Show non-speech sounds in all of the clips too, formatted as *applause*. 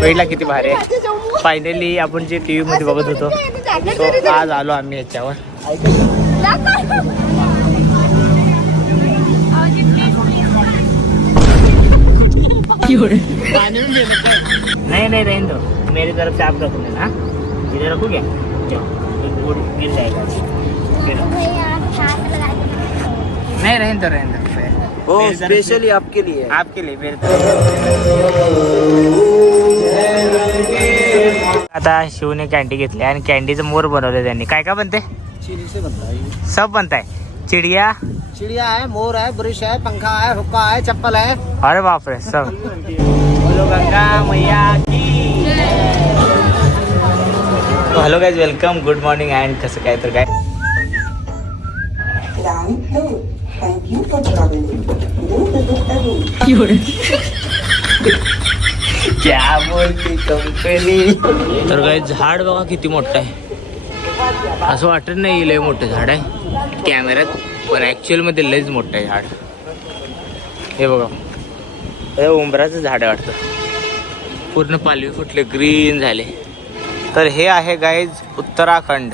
वेळला किती भारी आहे. फायनली आपण जे टी मध्ये बघत होतो तो आज आलो आम्ही याच्यावर. नाही नाही रेन दो मेरी तरफ से आप रखो ना इधर रखोगे? जाओ. एक गिर जाएगा. नहीं रहने दो रहने दो से- स्पेशली आपके लिए। आपके लिए मेरे आता शिवने कॅन्डी घेतली आणि कॅन्डीचं मोर बनवले त्यांनी. काय काय बनते चीनी बनता सब बनता है चिड़िया? चिड़िया है मोर है ब्रिश है पंखा है हुक्का है चप्पल है अरे बापरे सब. बोलो गंगा मैया की। Hello guys welcome good morning and कसं काय तर काय. Thank you for traveling. Do visit. क्या बोलती कंपनी तर काय झाड बघा किती मोठं आहे. असं वाटत नाही लय मोठं झाड आहे. कॅमेऱ्यात पण ऍक्च्युअलमध्ये लयच मोठं आहे झाड. हे बघा. हे उंबराचं झाड आहे वाटतं. पूर्ण पालवी फुटले ग्रीन झाले. तर हे आहे गाईज उत्तराखंड.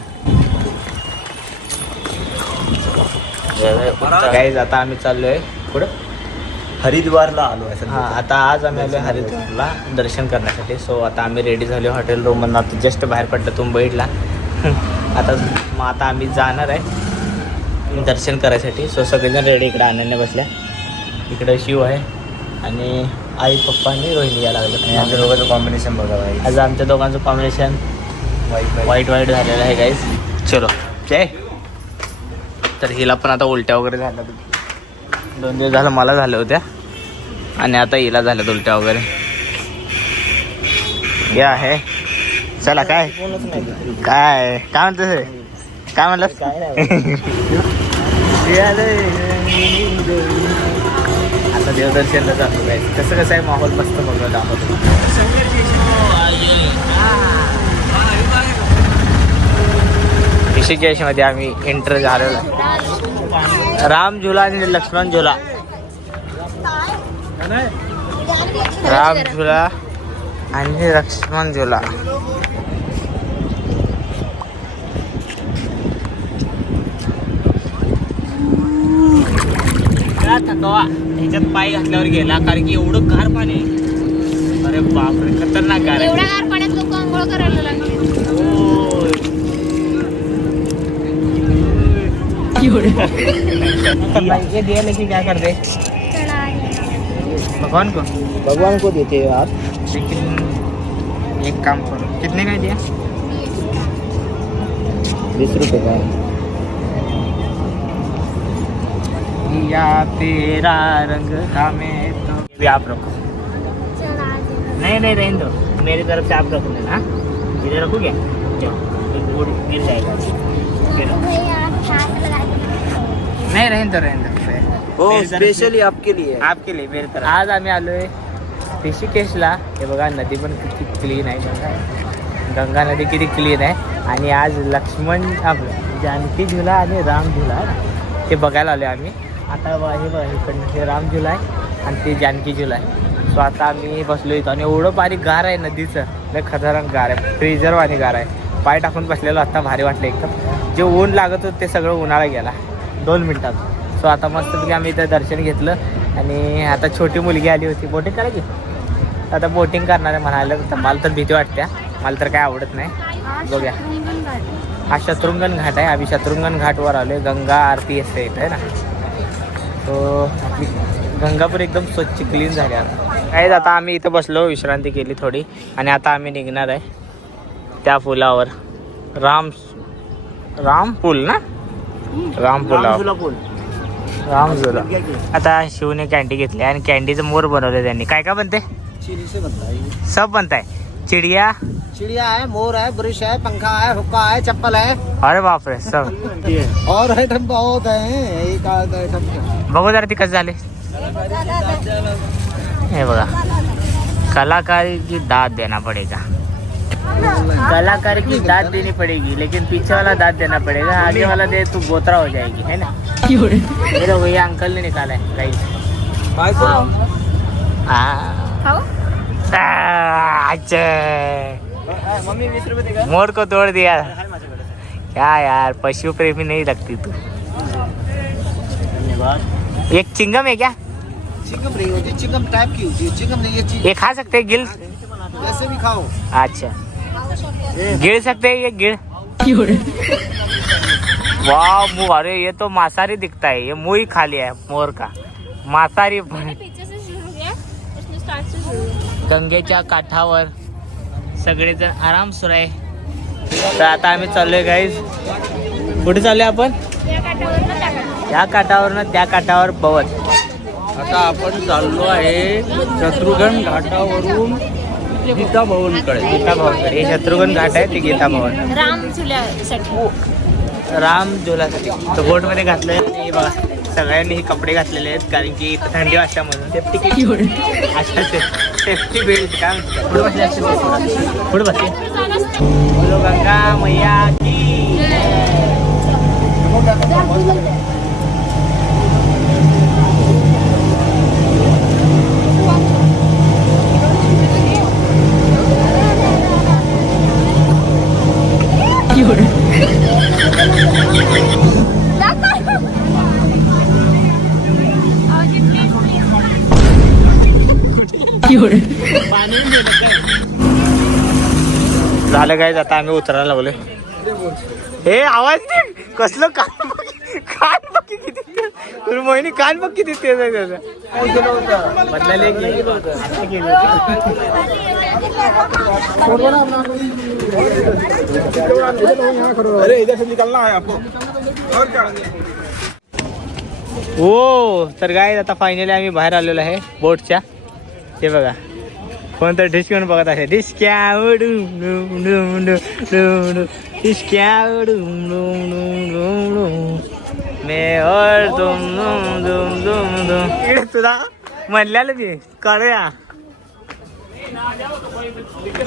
गाईज आता आम्ही चाललोय पुढं. हरिद्वारला आलो आहे हा आता आज आम्ही आलो हरिद्वारला दर्शन करण्यासाठी. सो आता आम्ही रेडी झालो हॉटेल रूममधून आता जस्ट बाहेर पडलं बघितला *laughs* आता मग आता आम्ही जाणार आहे दर्शन करायसाठी. सो सगळेजण रेडी इकडे. अनन्या बसल्या. इकडे शिव आहे. आणि आई पप्पा आणि रोहिणी या लागलं दोघांचं कॉम्बिनेशन बघा भाई आज आमच्या दोघांचं कॉम्बिनेशन वाईट वाईट झालेलं आहे गाईज चलो. जय! तर हिला पण आता उलट्या वगैरे झाल्या दोन दिवस झालं मला झाल्या होत्या. आणि आता हिला झाल्यात उलट्या वगैरे. हे आहे. चला काय? काय? काय म्हणतोस काय म्हणलं आता देवदर्शनला जातो काय कसं कसं आहे माहोल मस्त बघलं दाखवतो. ऋषिकेशमध्ये आम्ही एंटर झालेलो आहे. राम झुला आणि लक्ष्मण झुला राम झुला आणि लक्ष्मण झुला काय थकवा ह्याच्यात पाय घातल्यावर गेला कारण की एवढं गार पाणी. अरे बापरे खतरनाक गार आहे एवढ्या गार पाण्यात लोक आंघोळ करायला लागले ये दिया लेके क्या करते भगवान को? भगवान को देते हो आप लेकिन एक काम करो। कितने का दिया? बीस रुपये का। या तेरा रंग हमें तो। भी आप रखो। नहीं नहीं रहने दो। मेरी तरफ़ से आप रख। ना? इधर रखोगे? जाओ गिर जाएगा। नहीं मेरी तरफ से- स्पेशली आपके लिए। आपके लिए मेरी तरफ। आज आम्ही आलोय ऋषिकेशला हे बघा नदी पण किती क्लीन आहे गंगा. गंगा नदी किती क्लीन आहे. आणि आज लक्ष्मण आपलं जानकी झुला आणि राम झुला ते बघायला आलो आम्ही. आता बघा हे बघा इकडनं हे राम झुला आहे आणि ते जानकी झुला आहे. सो आता आम्ही बसलो इथं आणि एवढं बारीक गार आहे नदीचं. लय खतरनाक गार आहे. फ्रीजर आणि गार आहे. पाय टाकून बसलेलो आता भारी वाटलं एकदम. जे ऊन लागत होतं ते सगळं उन्हाळा गेला. दोन मिनटात. सो आता मस्तपैकी आम्ही इथं दर्शन घेतलं. आणि आता छोटी मुलगी आली होती. बोटिंग करायची आता बोटिंग करणार आहे म्हणाले. तर मला तर भीती वाटते. मला तर काय आवडत नाही. बघूया. हा शत्रुंगन घाट आहे. आम्ही शत्रुंगन घाटवर आलोय. गंगा आरती असते इथं आहे ना. तो आपली गंगापूर एकदम स्वच्छ क्लीन झाली आता. काहीच आता आम्ही इथं बसलो. विश्रांती केली थोडी. आणि आता आम्ही निघणार आहे त्या पुलावर. राम राम पूल ना? राम पुलावर पूल राम झुला आता शिवने कॅन्डी घेतली आणि कॅन्डीचं मोर बनवले त्यांनी. काय काय बनते है। सब बनता है चिड़िया. चिड़िया है मोर है ब्रिश है पंखा है हुक्का है चप्पल है अरे बापरे सब. *laughs* और आइटम बहुत है एक बघू जरा ती कसं झाले हे बघा. कलाकारी की दाद देना पडेगा. कलाकार की दाद देनी पड़ेगी लेकिन पीछे वाला दाद देना पड़ेगा आगे वाला दे तो गोतरा हो जाएगी है ना? ये लोग ये अंकल ने निकाला है गाइस का मोर को तोड़ दिया। क्या यार पशु प्रेमी नहीं लगती तू। धन्यवाद। एक चिंगम है क्या? चिकम नहीं होती चिकम टाइप की होती है चिकम नहीं है ये खा सकते हैं गिल? ऐसे भी खाओ। अच्छा। गिर सकते हैं ये गिर वाह मुंह अरे ये तो मांसाहारी दिखता है ये मुंह ही खा लिया है मोर का. मांसाहारी मैंने पीछे से शुरू किया उसने स्टार्ट से शुरू किया. गंगेच्या काठावर सगळेजण आराम सुरू आहे. तर आता आम्ही चाललोय गाईज कुठे चाललोय आपण? त्या काठावर ना त्या काठावर. या काठावरनं त्या काठावर पवत आता आपण चाललो आहे शत्रुघ्न घाटावरून गीता भवनकडे गीता भवनकडे हे शत्रुघ्न घाट आहे ते गीता भवन राम झुल्यासाठी. राम झोलासाठी तर बोटमध्ये घातलंय. आणि बघा. सगळ्यांनी हे कपडे घातलेले आहेत कारण की थंडी वाजता म्हणून. सेफ्टी किट अच्छा सेफ्टी बेल्ट काय? पुढे बसले असते पुढे. बसले. बोलो गंगा मैया की झालं काय आता आम्ही उतरायला लागलोय. हे आवाज नाही कसलं कान बघ- कान बघ किती मोहिनी कान बघ किती तेज आहे त्याचं. बदलायला अरे इधर से निकलना है आपको। और क्या? हो तर काय आता फायनली आम्ही बाहेर आलेलो आहे बोटच्या हे बघा. कोणतं डिश घेऊन बघत आहे? डिस्क्या उडून डूम डूम डूम और दुम दुम दुम दुम तुला म्हणल्याला मी करूया.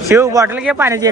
शिव बॉटल घे पाण्याची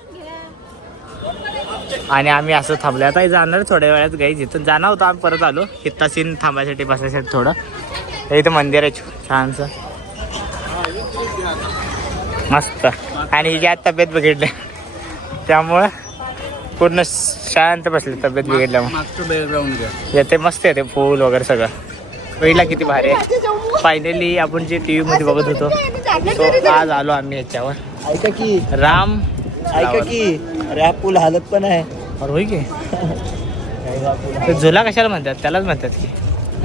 आणि आम्ही असं थांबलो आता जाणार थोड्या वेळात गाई इथून जाणार होतो आम्ही परत आलो. इथं सीन थांबायसाठी बसायसाठी थोडं. हे इथं मंदिर आहे. छानसं. मस्त. आणि ही आज तब्येत बिघडली? त्यामुळं पूर्ण शांत बसली तब्येत बिघडल्यामुळे. येते मस्त येते फूल वगैरे सगळं. पहिला किती भारी आहे. फायनली आपण जे टी मध्ये बघत होतो तो आज आलो आम्ही याच्यावर. ऐका की राम ऐका की अरे हा पूल हालत पण आहे. होय की? ते झुला कशाला म्हणतात? त्यालाच म्हणतात की.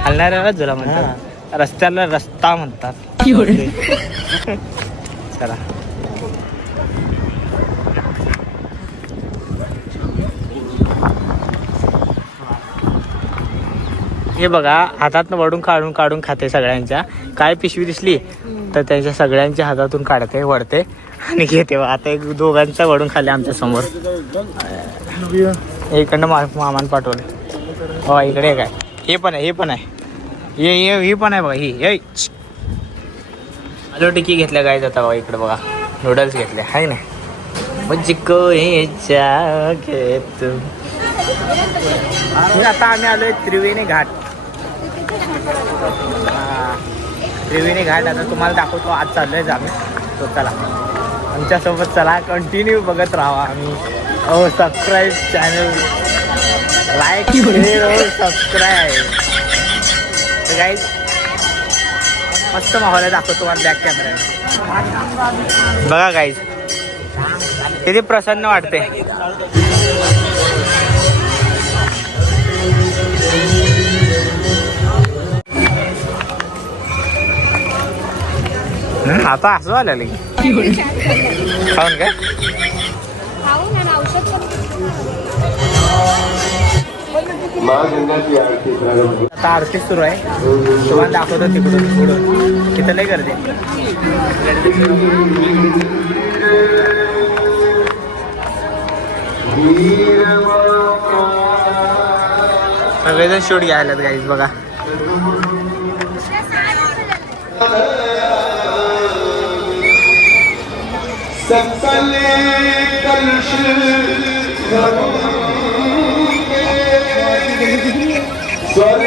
हलणाऱ्याला झुला म्हणतात. रस्त्याला रस्ता म्हणतात. चला. हे बघा हातातनं वडून काढून काढून खाते सगळ्यांच्या. काय पिशवी दिसली तर त्यांच्या सगळ्यांच्या हातातून काढते वडते आणि घेते. आता एक दोघांचा वडून खाल्ले आमच्यासमोर. इकडनं मा मामान पाठवले. हो इकडे काय हे पण आहे हे पण आहे. हे ये पण आहे बघा ही हे. आलू टिक्की घेतल्या काय जाता बघा इकडे बघा. नूडल्स घेतले आहे ना. मुझको हे घेत आता आम्ही आलोय त्रिवेणी घाट. त्रिवेणी घाट आता तुम्हाला दाखवतो आज चाललोय आम्ही. तो चला. आमच्यासोबत चला कंटिन्यू बघत राहा आम्ही. हो सबस्क्राईब चॅनल लाईक सबस्क्राईब तर काही मस्त माहोल आहे दाखवतो तुम्हाला बॅक कॅमेरा बघा गाईज किती प्रसन्न वाटते आता असं आलं खाऊन काय आता आरती सुरू आहे. तुम्हाला दाखवतो तिकडून पुढून. तिथं लय गर्दी सगळेजण शूट घ्यायलात गाईज बघा.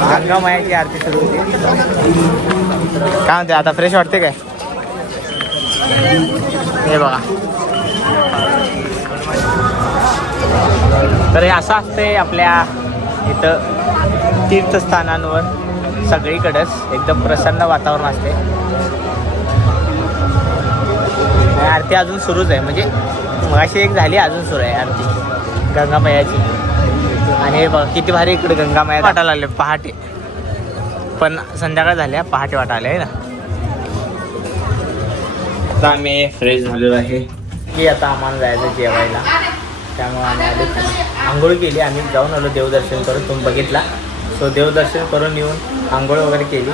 गंगा मायाची आरती सुरू होती. काय म्हणते आता फ्रेश वाटते काय? हे बघा. तर हे असं असते आपल्या इथं तीर्थस्थानांवर सगळीकडंच एकदम प्रसन्न वातावरण असते आरती अजून सुरूच आहे. म्हणजे मगाशी एक झाली अजून सुरू आहे आरती. गंगामयाची. आणि हे बघा किती भारी इकडे गंगामया वाटायला लागले पहाटे. पण संध्याकाळ झाल्या पहाटे वाटायला आहे ना? आता आम्ही फ्रेश झालेलो आहे. की आता आम्हाला जायचं जेवायला. त्यामुळे आम्ही आलो. आंघोळ केली आम्ही जाऊन आलो देवदर्शन करून तुम्ही बघितला. सो देवदर्शन करून येऊन आंघोळ वगैरे केली.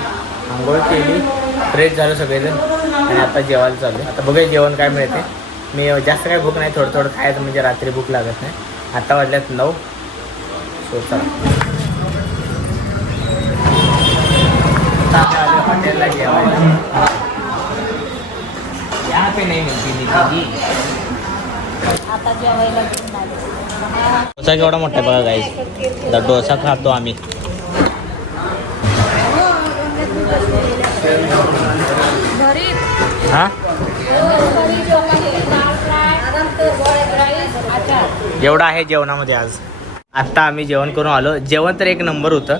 आंघोळ केली फ्रेश झालो सगळेजण. आणि आता जेवायला चालू आहे. आता बघूया जेवण काय मिळते मी जास्त काय भूक नाही थोडं थोडं खायचं म्हणजे रात्री भूक लागत नाही. आता वाजल्यात नऊ. सो चला. हॉटेलला जेवायला. पे नहीं. डोसा केवढा मोठा बघा गाईस आता डोसा खातो आम्ही. भरीत हा? एवढं आहे जेवणामध्ये आज. आत्ता आम्ही जेवण करून आलो. जेवण तर एक नंबर होतं.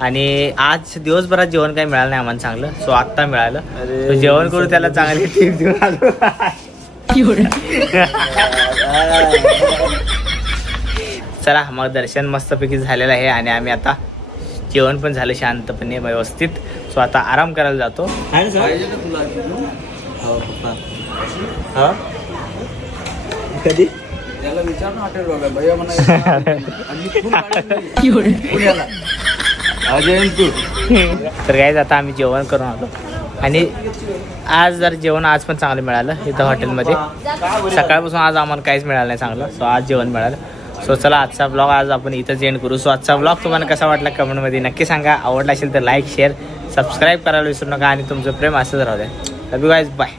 आणि आज दिवसभरात जेवण काही मिळालं नाही आम्हाला चांगलं. सो आत्ता मिळालं. जेवण करून त्याला चांगली टीप देऊन आलो. चला मग दर्शन मस्तपैकी झालेलं आहे आणि आम्ही आता जेवण पण झालं शांतपणे व्यवस्थित. सो आता आराम करायला जातो. हा कधी तर काय आता आम्ही जेवण करून आलो. आणि आज जर जेवण आज पण चांगलं मिळालं इथं हॉटेलमध्ये. सकाळपासून आज आम्हाला काहीच मिळालं नाही चांगलं सो आज जेवण मिळालं. सो चला आजचा ब्लॉग आज आपण इथंच एंड करू. सो आजचा ब्लॉग तुम्हाला कसा वाटला कमेंटमध्ये नक्की सांगा. आवडला असेल तर लाईक शेअर सबस्क्राईब करायला विसरू नका आणि तुमचं प्रेम असंच राहू द्या. बाय